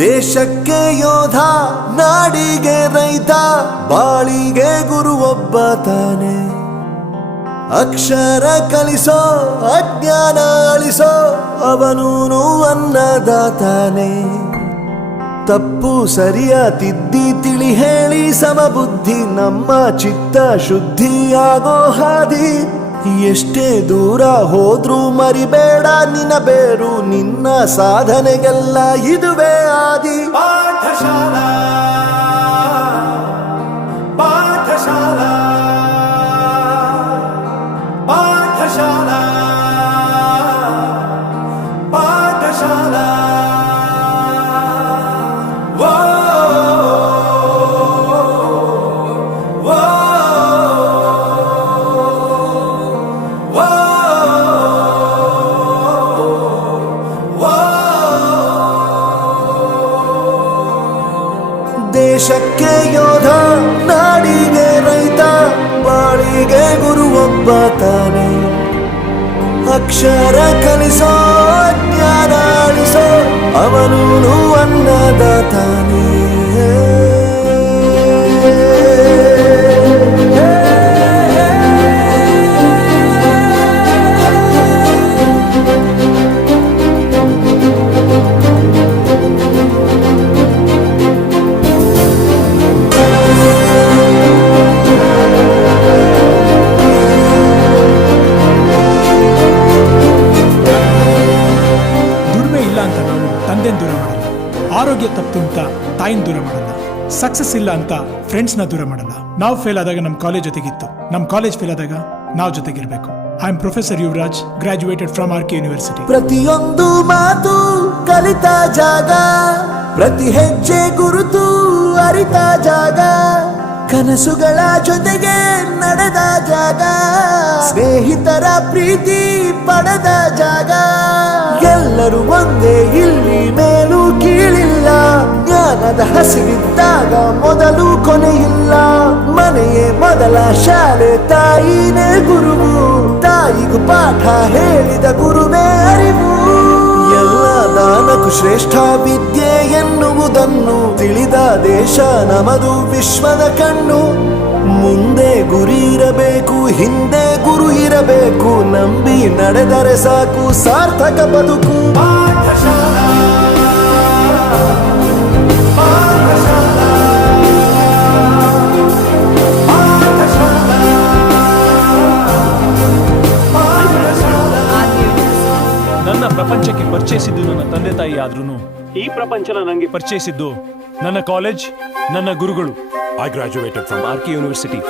ದೇಶಕ್ಕೆ ಯೋಧ, ನಾಡಿಗೆ ರೈತ, ಬಾಳಿಗೆ ಗುರು ಒಬ್ಬ ತಾನೆ. ಅಕ್ಷರ ಕಲಿಸೋ, ಅಜ್ಞಾನ ಅಳಿಸೋ, ಅವನೂನು ಅನ್ನದಾತಾನೆ. ತಪ್ಪು ಸರಿಯ ತಿದ್ದಿ ತಿಳಿ ಹೇಳಿ ಸಮಬುದ್ಧಿ, ನಮ್ಮ ಚಿತ್ತ ಶುದ್ಧಿಯಾಗೋ ಹಾದಿ. ಎಷ್ಟೇ ದೂರ ಹೋದ್ರೂ ಮರಿಬೇಡ ನಿನ್ನ ಬೇರು, ನಿನ್ನ ಸಾಧನೆಗೆಲ್ಲ ಇದುವೇ ಆದಿ. ಪಾಠಶಾಲಾ ಪಾಠಶಾಲಾ ಪಾಠಶಾಲಾ ಪಾಠಶಾಲಾ. ದೇಶಕ್ಕೆ ಯೋಧ, ನಾಡಿಗೆ ರೈತ, ಬಾಳಿಗೆ ಗುರು ಒಬ್ಬ ತಾನೆ. ಅಕ್ಷರ ಕಲಿಸೋ, ಜ್ಞಾನ ಅಳಿಸೋ, ಅವನೂನು ಅನ್ನದಾತಾನೆ. ತಂದೆನ ದೂರ ಮಾಡಲ್ಲ, ಆರೋಗ್ಯ ತಪ್ಪು ಅಂತ ತಾಯಿನ ದೂರ ಮಾಡಲ್ಲ, ಸಕ್ಸಸ್ ಇಲ್ಲ ಅಂತ ಫ್ರೆಂಡ್ಸ್ನ ದೂರ ಮಾಡಲ್ಲ. ನಾವು ಫೇಲ್ ಆದಾಗ ನಮ್ಮ ಕಾಲೇಜ್ ಜೊತೆಗಿತ್ತು, ನಮ್ಮ ಕಾಲೇಜ್ ಫೇಲ್ ಆದಾಗ ನಾವು ಜೊತೆಗಿರ್ಬೇಕು. I am professor Yuvaraj, graduated from R K university. ಪ್ರತಿಯೊಂದು ಮಾತು ಕಲಿತ ಜಾಗ, ಪ್ರತಿ ಹೆಜ್ಜೆ ಗುರುತು ಅರಿತ ಜಾಗ, ಕನಸುಗಳ ಜೊತೆಗೆ ನಡೆದ ಜಾಗ, ಸ್ನೇಹಿತರ ಪ್ರೀತಿ ಪಡೆದ ಜಾಗ. ಎಲ್ಲರೂ ಒಂದೇ, ಇಲ್ಲಿ ಮೇಲೂ ಕೀಳಿಲ್ಲ, ಜ್ಞಾನದ ಹಸಿವಿದ್ದಾಗ ಮೊದಲು ಕೊನೆಯಿಲ್ಲ. ಮನೆಯೇ ಮೊದಲ ಶಾಲೆ, ತಾಯಿನೇ ಗುರುವು, ತಾಯಿಗೂ ಪಾಠ ಹೇಳಿದ ಗುರುವೇ ಅರಿವು. ಎಲ್ಲ ದಾನಕ್ಕೂ ಶ್ರೇಷ್ಠ ವಿದ್ಯೆ ಎನ್ನುವುದನ್ನು ತಿಳಿದ ದೇಶ ನಮದು, ವಿಶ್ವದ ಕಣ್ಣು. ಮುಂದೆ ಗುರಿ ಇರಬೇಕು, ಹಿಂದೆ ಗುರು ಇರಬೇಕು, ನಂಬಿ ನಡೆದರೆ ಸಾಕು ಸಾರ್ಥಕ ಬದುಕು. ಪಾಠಶಾಲಾ ಪಾಠಶಾಲಾ ಪಾಠಶಾಲಾ ಪಾಠಶಾಲಾ. ನನ್ನ ಪ್ರಪಂಚಕ್ಕೆ ಪರಿಚಯಿಸಿದ್ದು ನನ್ನ ತಂದೆ ತಾಯಿ ಆದ್ರೂ ಈ ಪ್ರಪಂಚನ ನನಗೆ ಪರಿಚಯಿಸಿದ್ದು ನನ್ನ ಕಾಲೇಜ್, ನನ್ನ ಗುರುಗಳು. I graduated from RK University.